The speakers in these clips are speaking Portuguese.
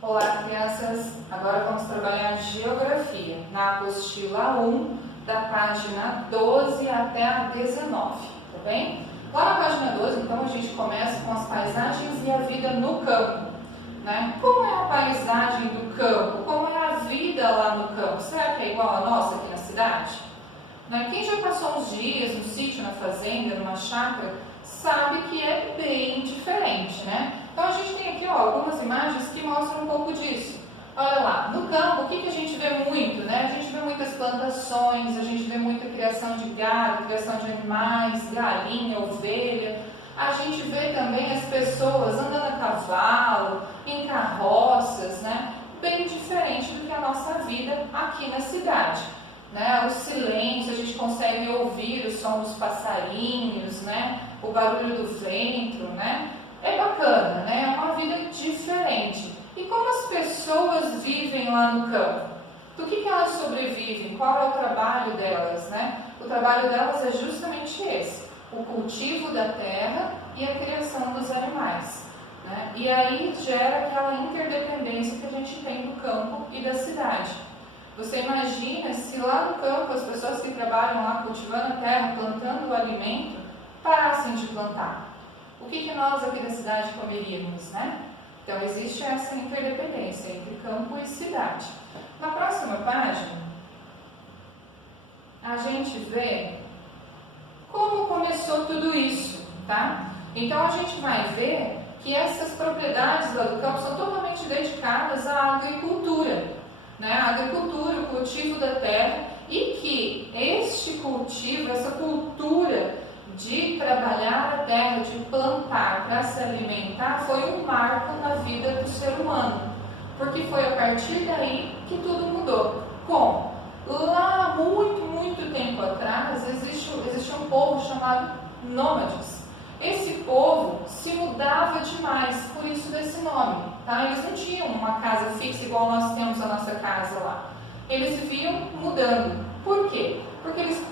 Olá, crianças! Agora vamos trabalhar Geografia, na apostila 1, da página 12 até a 19, tá bem? Lá na página 12, então, a gente começa com as paisagens e a vida no campo, né? Como é a paisagem do campo? Como é a vida lá no campo? Será que é igual a nossa aqui na cidade? Né? Quem já passou uns dias no sítio, na fazenda, numa chácara, sabe que é bem diferente, né? Então a gente tem aqui algumas imagens que mostram um pouco disso. Olha lá, no campo o que a gente vê muito, né? A gente vê muitas plantações, a gente vê muita criação de gado, criação de animais, galinha, ovelha. A gente vê também as pessoas andando a cavalo, em carroças, né? Bem diferente do que a nossa vida aqui na cidade. Né? O silêncio, a gente consegue ouvir o som dos passarinhos, né? O barulho do vento, né? É bacana, né? É uma vida diferente. E como as pessoas vivem lá no campo? Do que elas sobrevivem? Qual é o trabalho delas, né? O trabalho delas é justamente esse, o cultivo da terra e a criação dos animais, né? E aí gera aquela interdependência que a gente tem do campo e da cidade. Você imagina se lá no campo as pessoas que trabalham lá cultivando a terra, plantando o alimento, parassem de plantar. O que nós aqui da cidade comeríamos, né? Então existe essa interdependência entre campo e cidade. Na próxima página, a gente vê como começou tudo isso, tá? Então a gente vai ver que essas propriedades lá do campo são totalmente dedicadas à agricultura, né? A agricultura, o cultivo da terra, e que este cultivo, essa cultura de trabalhar a terra, de plantar para se alimentar, foi um marco na vida do ser humano, porque foi a partir daí que tudo mudou. Como? Lá muito tempo atrás existia um povo chamado nômades. Esse povo se mudava demais, por isso desse nome, tá? Eles não tinham uma casa fixa igual nós temos a nossa casa lá. Eles viviam mudando. Por quê? Porque eles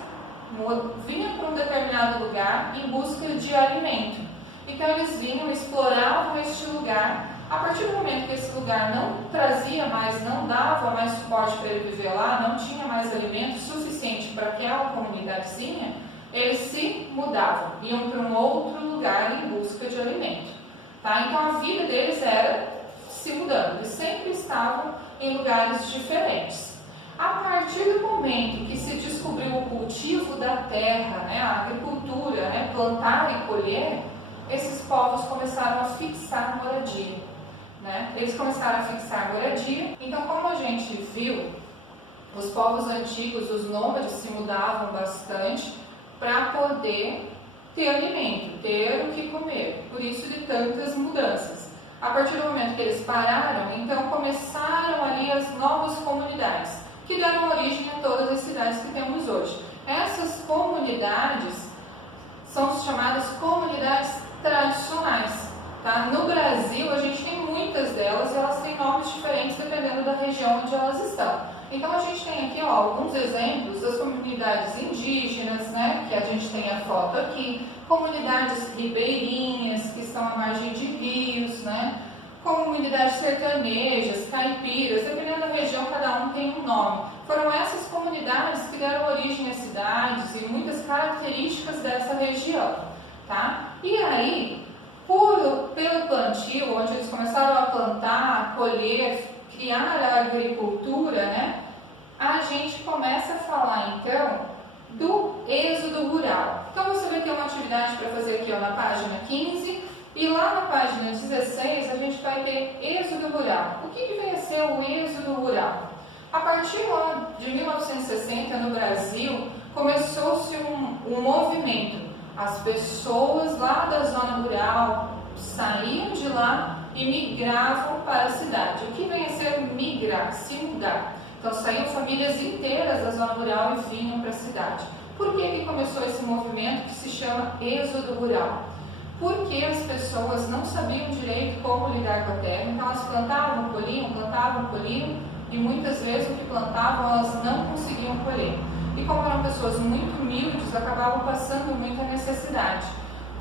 vinham para um determinado lugar em busca de alimento. Então eles vinham, exploravam este lugar. A partir do momento que esse lugar não trazia mais, não dava mais suporte para ele viver lá, não tinha mais alimento suficiente para aquela comunidadezinha, eles se mudavam, iam para um outro lugar em busca de alimento. Tá? Então a vida deles era se mudando, eles sempre estavam em lugares diferentes. A partir do momento que se descobriu o cultivo da terra, né, a agricultura, né, plantar e colher, esses povos começaram a fixar moradia. Né? Eles começaram a fixar moradia. Então, como a gente viu, os povos antigos, os nômades, se mudavam bastante para poder ter alimento, ter o que comer. Por isso de tantas mudanças. A partir do momento que eles pararam, então começaram ali as novas comunidades, que deram origem a todas as cidades que temos hoje. Essas comunidades são chamadas comunidades tradicionais. Tá? No Brasil, a gente tem muitas delas e elas têm nomes diferentes dependendo da região onde elas estão. Então, a gente tem aqui alguns exemplos das comunidades indígenas, né, que a gente tem a foto aqui, comunidades ribeirinhas, que estão à margem de rios, né, comunidades sertanejas, caipiras, dependendo da região, cada um tem um nome. Foram essas comunidades que deram origem às cidades e muitas características dessa região. Tá? E aí, pelo plantio, onde eles começaram a plantar, a colher, criar a agricultura, né, a gente começa a falar então do êxodo rural. Então você vai ter uma atividade para fazer aqui na página 15 e lá na página 16 a gente vai ter êxodo rural. O que vem a ser o êxodo rural? A partir lá de 1960 no Brasil começou-se um movimento. As pessoas lá da zona rural saíam de lá e migravam para a cidade. O que vem a ser migrar, se mudar? Então saíam famílias inteiras da zona rural e vinham para a cidade. Por que começou esse movimento que se chama êxodo rural? Porque as pessoas não sabiam direito como lidar com a terra, então elas plantavam, colhiam, e muitas vezes o que plantavam elas não conseguiam colher. E como eram pessoas muito humildes, acabavam passando muita necessidade.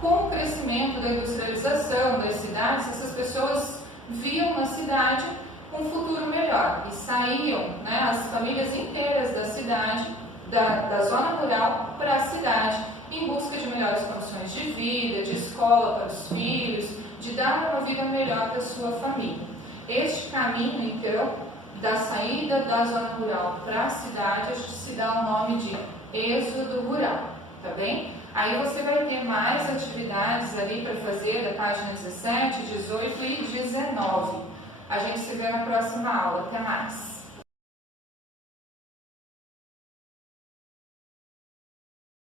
Com o crescimento da industrialização, urbanização das cidades, essas pessoas viam na cidade um futuro melhor e saíam, né, as famílias inteiras da cidade, da zona rural para a cidade, em busca de melhores condições de vida, de escola para os filhos, de dar uma vida melhor para a sua família. Este caminho, então, da saída da zona rural para a cidade, a gente se dá o nome de êxodo rural, tá bem? Aí você vai ter mais atividades ali para fazer da página 17, 18 e 19. A gente se vê na próxima aula. Até mais!